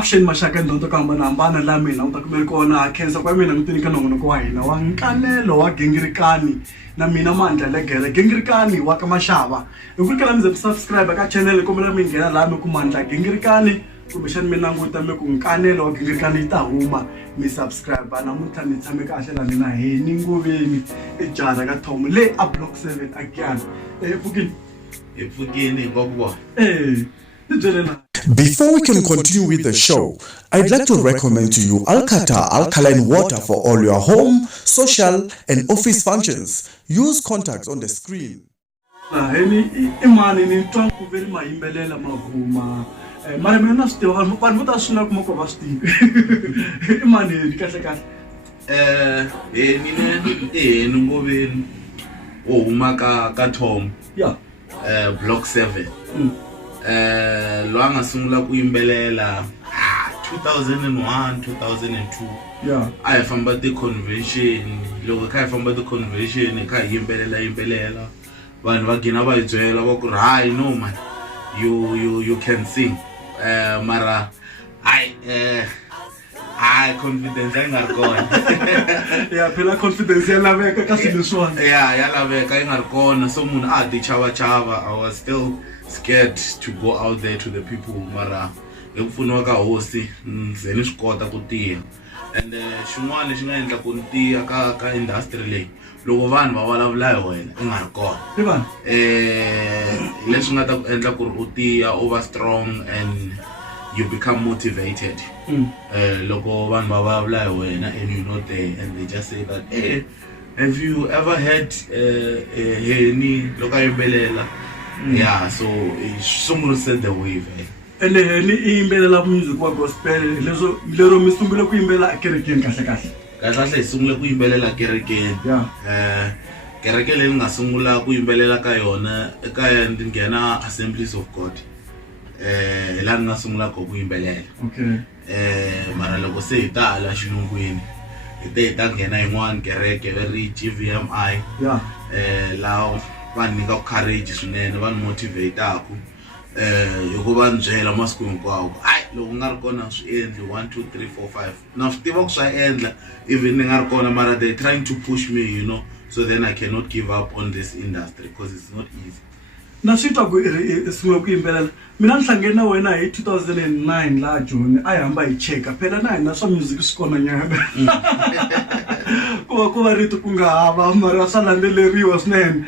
Avuxeni maxaka ndhawu to ku hambanahambana laha mina u ta kumela kona khensa kwa mina n'wi nyika nongonoko wa hina wa nkanelo wa gingirikani na mina mandla legere gingirikani wa ka Mashava hi ku kala mi ze subscribe ka channel kombela mi nghena laha mi ku mandla gingirikani kumbexani mi languta mi ku nkanelo wa gingirikani yi ta huma mi subscribe namuntlha ni tshame kahle la mina Heni Ngobeni eJaza ka Tom le a block 7 again Pfukini ngokubona tibyelena. Before we can continue with the show, I'd like to recommend to you Alkata Alkaline Water for all your home, social, and office functions. Use contacts on the screen. Heni imani ni twa ku veri mahimbelela maguma mara mina na swi tiva vanhu vo ta swi na kuma ku va swi tiva imani ni kahle kahle Heni Ngobeni o huma ka Tom yeah block 7 lo anga sungula ku yimbelela 2001 2002 yeah a hi famba ti convention loko kha hi famba ti convention kha hi yimbelela vanhu va gina va hi byela va ku ri hayi no man you can sing mara I confidence I nga ri kona yeah phela confidence ya laveka ka swilo swona ya laveka yi nga ri kona so munhu a ti chava I was still scared to go out there to the people mara hi ku pfuniwa ka hosi ndzi ni swi kota ku tiya and xin'wana lexi nga endla ku ni tiya ka industry leyi loko vanhu va vulavula hi wena i nga ri kona i vanhu leswi nga ta ku endla ku ri u tiya over strong and you become motivated loko vanhu va vulavula hi wena and you're not there and they just say that hey have you ever heard Heni loko a yimbelela yeah so someone said the wave and Heni I yimbelela music wa gospel lero mi sungule ku yimbelela kerekeni kahle hi sungule ku yimbelela kerekeni yeah kereke leyi nga sungula ku yimbelela ka yona eka ndi nghena Assemblies of God la nga sungula ku yimbelela okay mara loko se hi ta ala xilungwini hi ta nghena yin'wana kereke very GVMI yeah la vanhu nyika courage swinene vanhu motivate-aku hikuva ni byela masiku hinkwawo hayi loko nga ri kona swi endli 1 2 3 4 5 na swi tiva ku swa endla even ni nga ri kona mara they trying to push me you know so then I cannot give up on this industry because it's not easy na swi twa ku sungula ku yimbelela mina ni hlangene na wena hi 2009 la June a hi hamba hi cheka phela na hina swa music swi kona nyana ku va rito ku nga hava mara swa landzeleriwa swinene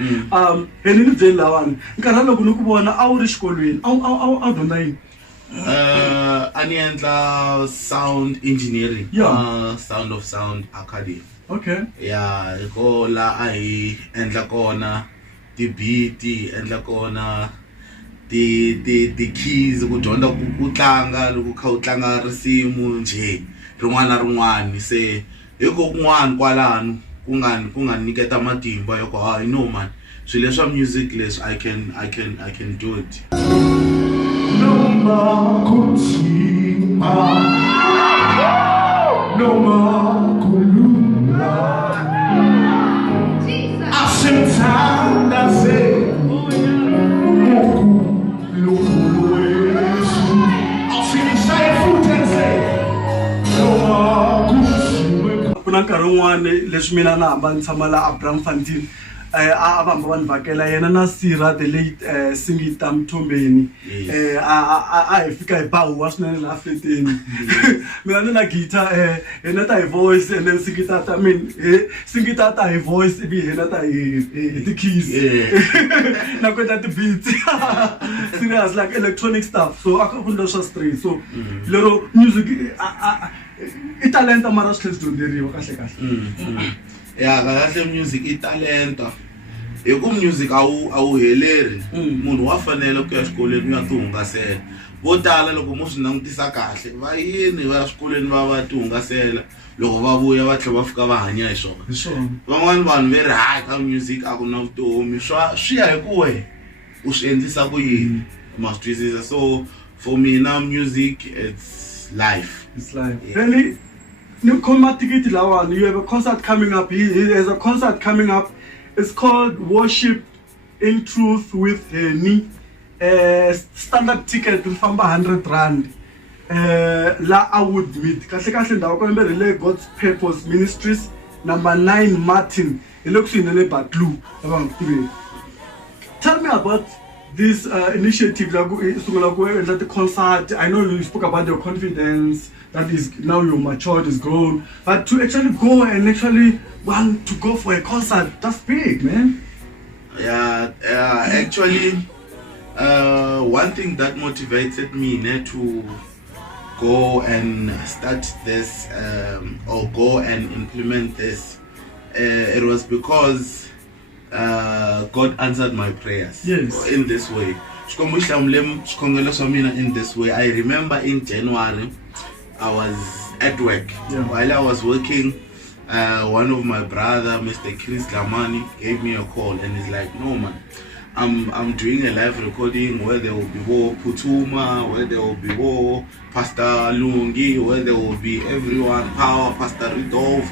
Heni ni byeli lawani nkarhi loko ni ku vona a wu ri xikolweni a dyondza yini a ni endla sound engineering Yeah. Sound of Sound Academy okay yeah ko la a hi endla kona ti beat endla kona ti keys ku dyondza ku tlanga loko kha u tlanga risimu nje rin'wana se hiko kun'wana kwalano ku nga niketa matimba yoko hayi no man swilo swa music leswi I can do it No more kutima, no more kulula. Asimtanda se, lokulo Yesu. Asimtanda futense, no more kutima. kuna nkarhi wun'wana leswi mina na hamba ni tshama la Abraham Fantini a vamba vanhu vhakela yena na Sira the late Singita Mthombeni a hi fika hi bahuwa swinene la feteni mina ni na guitar yena ta hi voice and then Singita ta Singita ta hi voice ivi yena ta hi ti keys na kwenda ti beats serious like electronic stuff so akakunda swa straight so lero music I talenta mara swi dyondzeriwa kahle yeah kahle music I talenta hi ku music awu heleri munhu wa fanele ku ya xikolweni u ya ti hungasela vo tala loko mo swi langutisa kahle va yini va ya xikolweni va ti hungasela loko va vuya va tlhela va fika va hanya hi swona van'wana vanhu ve ri hayi ka music a ku na vutomi swi ya hi ku we u swi endlisa ku yini ma swi twisisa so for me now music it's life. Really ni khoma ticket lawani you have a concert coming up he has a concert coming up it's called Worship in Truth with Heni standard ticket ufamba 100 rand la I would meet. Kahle kahle ndawo kwembe relay God's Purpose Ministries number 9 Martin. It looks in the Batlu. Tell me about this initiative that the concert. I know you spoke about your confidence that is now you're matured, is grown, but to actually go and actually want to go for a concert, that's big, man. Yeah, actually, one thing that motivated me to go and start this or go and implement this, it was because God answered my prayers. Yes. In this way. In this way. I remember in January, I was at work. Yeah. While I was working, one of my brother, Mr. Chris Lamani, gave me a call and he's like, no man, I'm doing a live recording where there will be Putuma, where there will be Pastor Lungi, where there will be everyone, Power, Pastor Ridolf,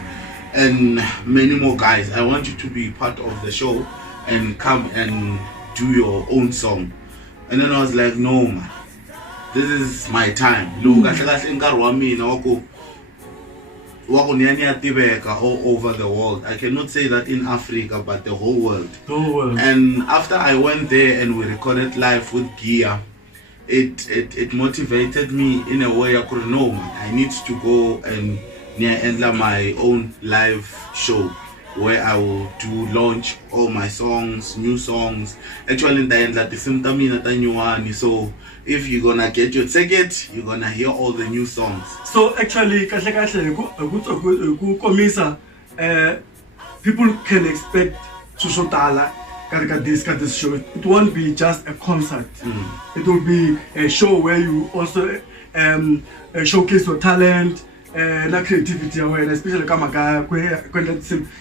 and many more guys. I want you to be part of the show and come and do your own song. And then I was like, no man, this is my time. Look, all over the world. I cannot say that in Africa, but the whole world. And after I went there and we recorded live with Gia, it motivated me in a way I could know. I need to go and enter my own live show where I will do launch all my songs, new songs. Actually, the same time, so if you're gonna get your ticket, you're gonna hear all the new songs. So actually, people can expect Sushotala this show. It won't be just a concert. It will be a show where you also showcase your talent, creativity, especially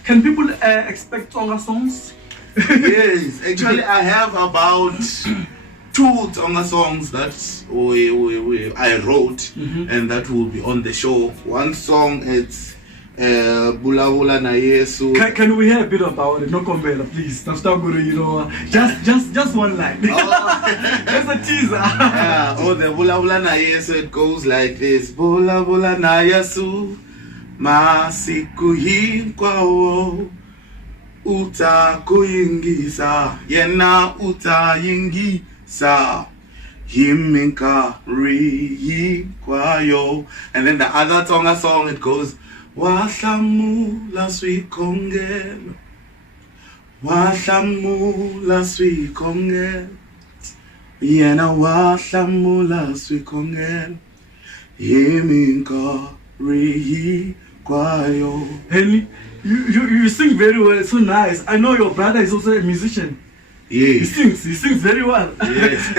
can people expect Tonga songs? Yes, actually I have about 2 Tonga songs that I wrote and that will be on the show. One song it's Bula Bula na Yesu. Can we hear a bit about it? No compare, please. Just one line. Just a teaser. Yeah, the Bula Bula na Yesu, it goes like this. Bula Bula na Yesu, masiku hinkwawo, uta kuyingisa, yena uta yingisa. Himinka ri kwayo. And then the other Tonga song, it goes Wahlamula swikongelo, Wahlamula swikongelo, Yena wahlamula swikongelo, Himinka ri kwayo. Henry, you sing very well. It's so nice. I know your brother is also a musician. Yes. He sings very well. Yes.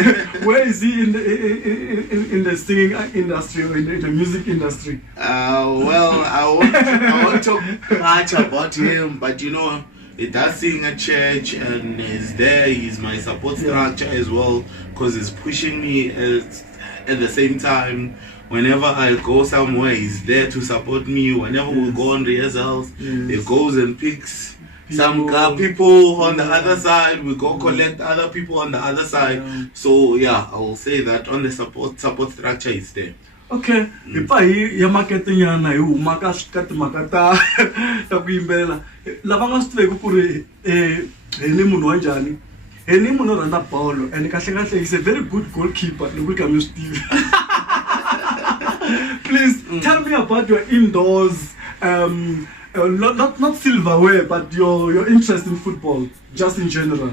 Where is he in the singing industry or in the music industry? Well, I won't talk much about him, but you know, he does sing at church and he's there. He's my support structure as well, because he's pushing me at the same time. Whenever I go somewhere, he's there to support me. Whenever we go on rehearsals, he goes and picks some people on the other side. We go collect other people on the other side. So yeah, I will say that on the support structure is there. Okay, ipai ya marketing yana yu makaskat makata takuimbela lavanga sitve kuri eni munhu wanjani eni munhu randa bolo and kahle kahle he's a very good goalkeeper lokuka mu Steve. Please tell me about your indoors not silverware, but your interest in football, just in general.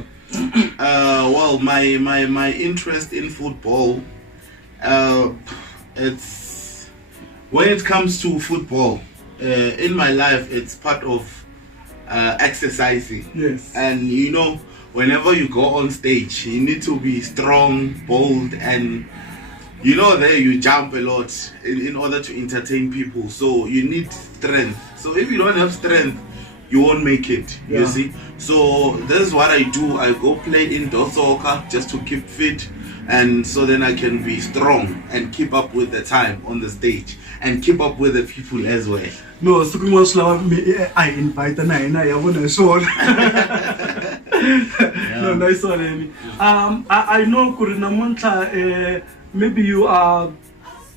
Well, my interest in football, it's when it comes to football, in my life, it's part of exercising. Yes. And you know, whenever you go on stage, you need to be strong, bold, and you know, there you jump a lot in order to entertain people. So you need strength. So if you don't have strength, you won't make it. You see. So this is what I do. I go play indoor soccer just to keep fit, and so then I can be strong and keep up with the time on the stage and keep up with the people as well. No, so I invite and I want to show. No, nice one. I know Kurinamonta. Maybe you are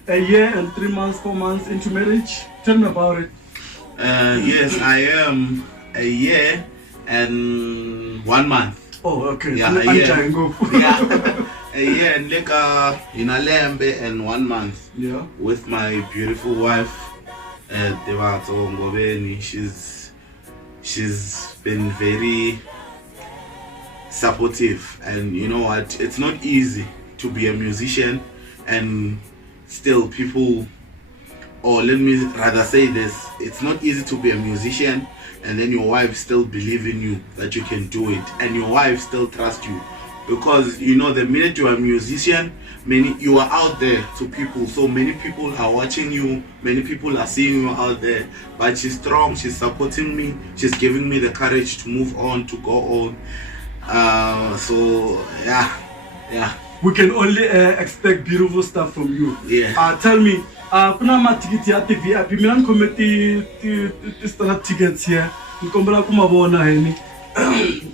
a year and 3 months, 4 months into marriage. Tell me about it. Yes, I am a year and 1 month. Oh, okay. Yeah, So, a year. yeah. A year and like in Alembe and 1 month. Yeah. With my beautiful wife, Devato Ngobeni. She's been very supportive, and you know what? It's not easy to be a musician and still people, or let me rather say this, it's not easy to be a musician and then your wife still believe in you that you can do it, and your wife still trust you, because you know the minute you are a musician, you are out there to people, so many people are watching you, many people are seeing you out there. But she's strong, she's supporting me, she's giving me the courage to move on, to go on. So yeah, we can only expect beautiful stuff from you. Yeah. Tell me, kuna matikiti ya VIP, mina nkometi standard tickets here. Nkombela kumabona heni.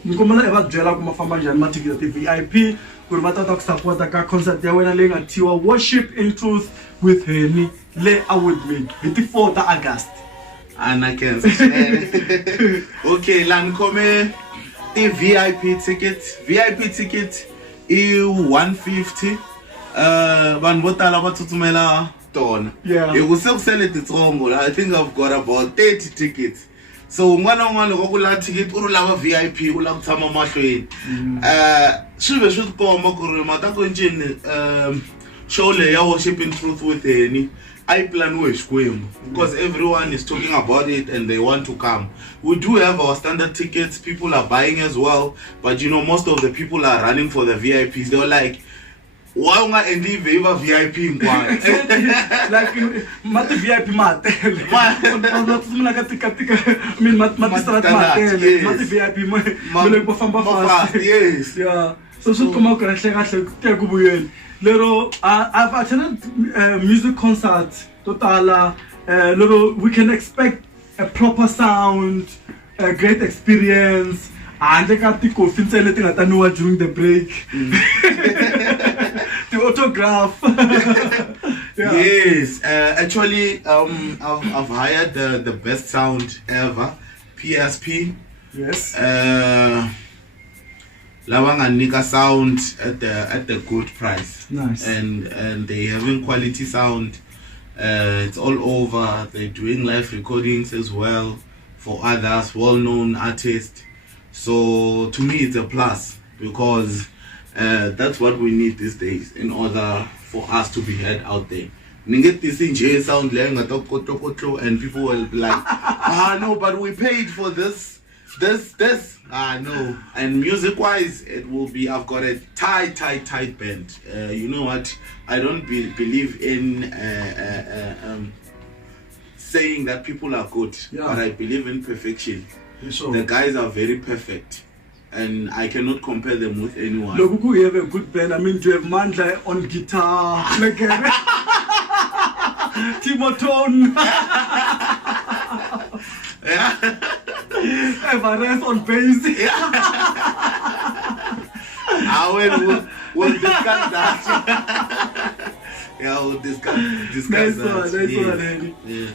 Nkombela eba byela kumafamba njani matikiti ya VIP. Kuri matata kusupporta ka concert ya wena leyi nga thiwa Worship in Truth with Heni le Awardmade hi ti 4 August. And I can say okay, Lankome VIP ticket i 150. Vanhu vo tala va tsutsumela tona. Yeah. Hi ku se ku sele titsongo. I think I've got about 30 tickets. So un'wana un'wana loko ku lava ticket u ri lava VIP u lava ku tshama mahlweni. Swi ve swi tikomba ku ri mata ku ncini show leyi ya Worship in Truth with Heni I plan hi Xikwembu, because everyone is talking about it and they want to come. We do have our standard tickets, people are buying as well, but you know most of the people are running for the VIPs. They're like, why unga endli VIP inkwani? Like mati VIP matele. Matsumula katika I mean mati start matele. Mati VIP mele ku famba fast. Yes. Yeah. So swi kuma kahle kahle ku ku buyeni. Lero I've attended music concerts totala. Lero we can expect a proper sound, a great experience. Ande ka ti coffee ntsele ti nga taniwa during the break. The autograph. Yeah. Yes, actually I've hired the best sound ever, PSP. Yes. Lava nika sound at the good price. Nice. And they having quality sound. It's all over. They're doing live recordings as well for others, well-known artists. So to me it's a plus, because that's what we need these days in order for us to be heard out there. Ninget this in J sound and people will be like, no, but we paid for this. No. And music wise it will be, I've got a tight band. You know what, I don't believe in saying that people are good, Yeah. but I believe in perfection. Sure. The guys are very perfect and I cannot compare them with anyone. Look, you have a good band. I mean, you have Mandla on guitar, like Timotone, Everest on bass. We'll discuss that. Yeah, we'll discuss Nice that. one. Yes.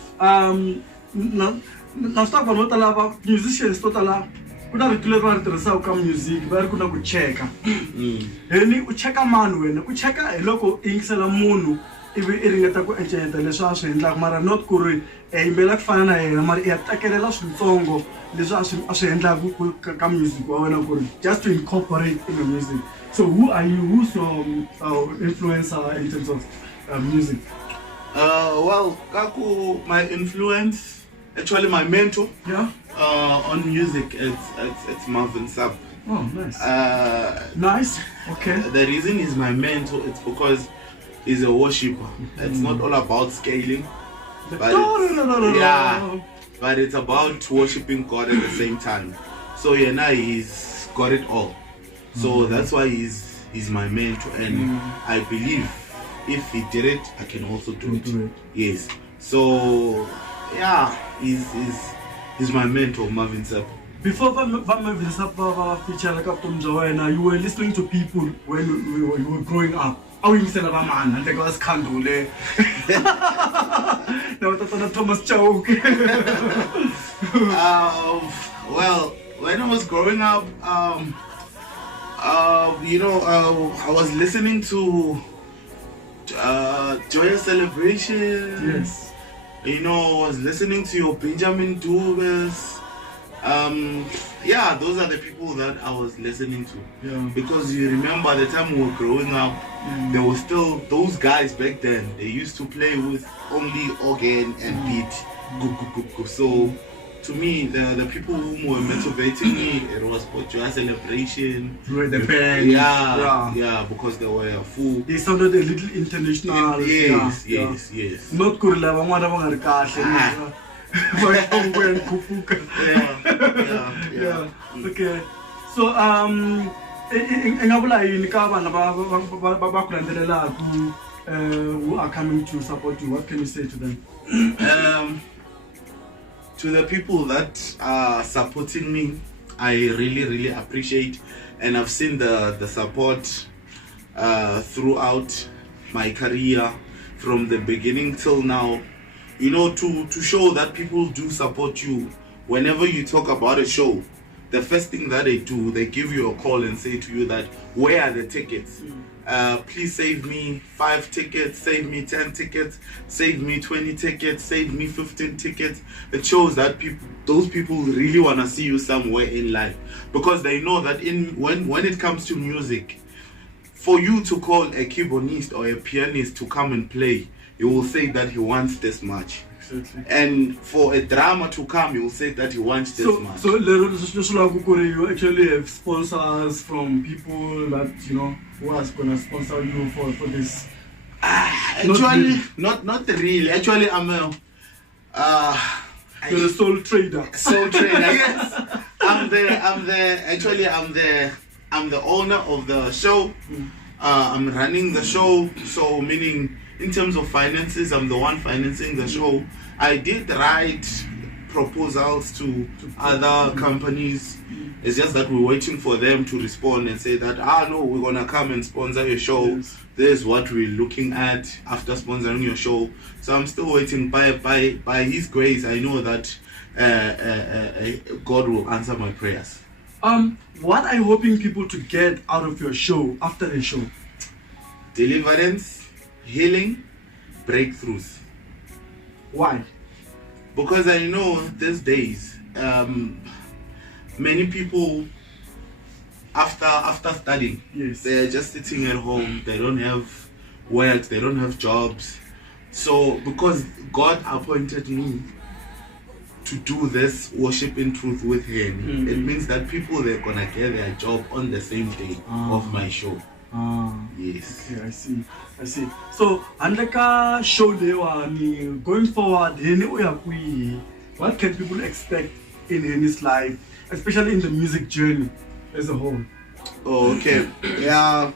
Let's talk about what musicians totala. Kuna ritule va tirhisa ka music, va ri kuna ku cheka. Heni u cheka mani wena? U cheka hi loko ingisela munhu ivi I ringeta ku enceta leswi a swi endlaka, mara not ku ri yimbela ku fana na yena, mara ya takelela swintsongo leswi a swi endlaka ka music wa wena ku ri just to incorporate in the music. So who are you? Who's your influencer in terms of music? Well, Kaku, my influence, actually my mentor, Yeah. on music, it's Marvin Sapp. Oh, nice. Nice. Okay. The reason he's my mentor, it's because he's a worshipper. It's not all about scaling, but but it's about worshiping God at the same time. So he's got it all. So that's why he's my mentor, and I believe if he did it, I can also do it. Yes. So yeah, he's my mentor, Marvin Sapp. Before Vama feature like up to Joanna, you were listening to people when you were growing up. Oh, you said about man, I think I was Kandule. No, that's not Thomas joke. Well, when I was growing up, I was listening to Joyous Celebration. Yes. I was listening to your Benjamin Dubas. Those are the people that I was listening to. Yeah. Because you remember the time we were growing up, there were still those guys back then. They used to play with only organ and beat. So to me, the people who were motivating me, it was Joyous Celebration. The band. Yeah, because they were full. They sounded a little international. Yes. Not Kurila, Wangara. Yeah. Okay. So engabula yini ka bana ba kulandelela who are coming to support you? What can you say to them? To the people that are supporting me, I really appreciate, and I've seen the support throughout my career from the beginning till now. To show that people do support you. Whenever you talk about a show, the first thing that they do, they give you a call and say to you that, where are the tickets? Please save me 5 tickets, save me 10 tickets, save me 20 tickets, save me 15 tickets. It shows that those people really want to see you somewhere in life, because they know that when it comes to music, for you to call a keyboardist or a pianist to come and play, you will say that he wants this much. Exactly. And for a drama to come, you will say that he wants this much. So you actually have sponsors from people that who are gonna sponsor you for this. Actually, not really. Actually, I'm you're a soul trader. Soul trader. Yes. I'm the owner of the show. I'm running the show, so meaning in terms of finances, I'm the one financing the show. I did write proposals to other companies. It's just that we're waiting for them to respond and say that, no, we're gonna come and sponsor your show. Yes. This is what we're looking at after sponsoring your show. So I'm still waiting. By His grace, I know that God will answer my prayers. What are you hoping people to get out of your show after the show? Deliverance, healing, breakthroughs. Why? Because I know these days, many people after studying, yes, they're just sitting at home. They don't have work. They don't have jobs. So because God appointed me to do this worship in truth with Him, it means that people, they're gonna get their job on the same day of my show. Yes. Okay, I see. So, andaka show lewa going forward, what can people expect in his life, especially in the music journey as a whole? Okay. Yeah.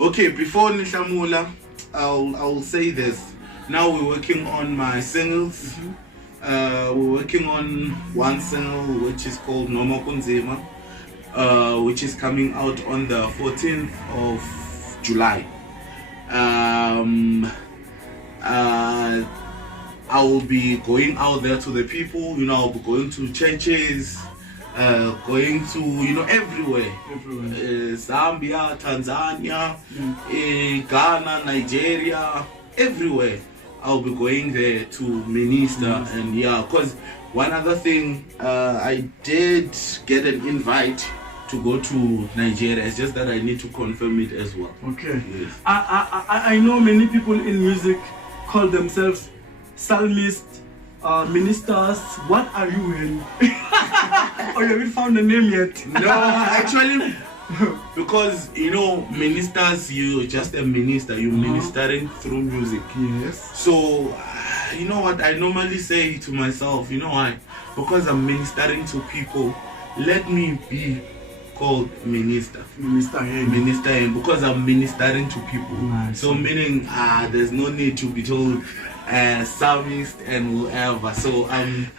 Okay. Before Nishamula, I'll say this. Now we're working on my singles. We're working on one single which is called Noma Kunzima, which is coming out on the 14th of July. I will be going out there to the people, I'll be going to churches, going to, everywhere. Zambia, Tanzania, Ghana, Nigeria, everywhere. I'll be going there to minister. And because one other thing, I did get an invite to go to Nigeria. It's just that I need to confirm it as well. Okay. Yes. I know many people in music call themselves psalmists, ministers. What are you in? Or you haven't found a name yet? No, actually, because ministers, you're just a minister. You're ministering through music. Yes. So, you know what I normally say to myself? You know why? Because I'm ministering to people. Let me be called Minister. Minister Hen. Minister Hen, because I'm ministering to people. Nice. So meaning there's no need to be told psalmist and whoever. So I'm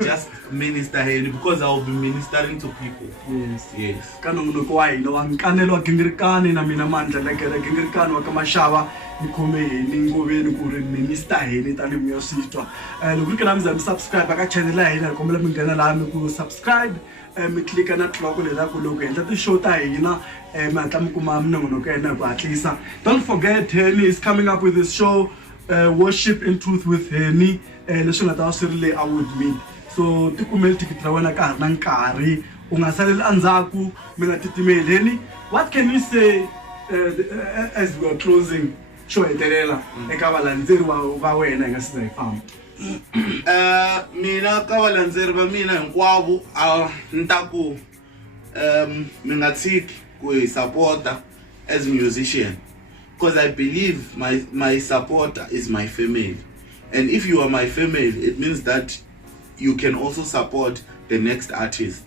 just Minister Hen because I'll be ministering to people. Yes. Ka nongonoko wa hina wa nkanelo wa gingirikani na mina mandla la kere gingirikani wa ka Mashava ni khomeni ngoveni ku ri Minister Hen tani mi ya sitwa loko ke na mi subscribe ka channel ya hina kombela mi nghena laha mi ku subscribe mi click na clock lela ku loko endla ti show ta hina mi hatla mi kuma minongonoko ya hina hi ku hatlisa. Don't forget Hen is coming up with this show Worship in Truth with Henny leswi nga ta va swi ri le Awood Mead. So tikumeli ticket ra wena ka ha ri na nkarhi u nga saleli endzhaku mi nga titimeli. Henny, what can you say as we are closing xo hetelela eka valandzeri va wena hi nga siza hi famba? Mina ka valandzeri va mina hinkwavo ni ta ku mi nga tshiki ku hi supporta as musician, because I believe my supporter is my family, and if you are my family it means that you can also support the next artist.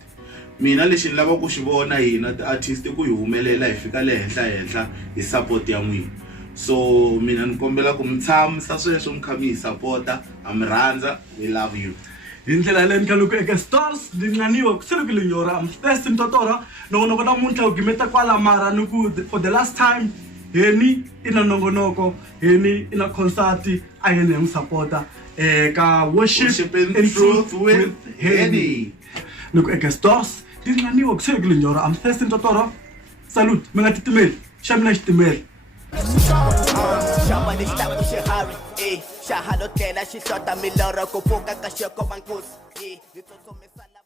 Mina lexi ni lava ku xi vona hina ti artist ku hi humelela hi fika le henhla hi support ya n'wina. So mina ni kombela ku mi tshamisa sweswo mi kha mi hi supporta, ha mi rhandza, we love you. Hi ndlela leyi ka loko eka stars ndinganiwa ku sele ku lenyora am first ntotora nongonoko namuntlha u gimeta kwala mara ni ku for the last time Henny ina nongonoko, Henny ina concert a yena hi supporta ka Worship in Truth with Henny. Loko eka stars ndinganiwa ku sele ku lenyora am first ntotora. Salute, mi nga titimeli xamina xitimela. Shamba ni stop ku xihari xahalotela xi hlota milorho ku pfuka ka xoko mankusi ni tsotsomisa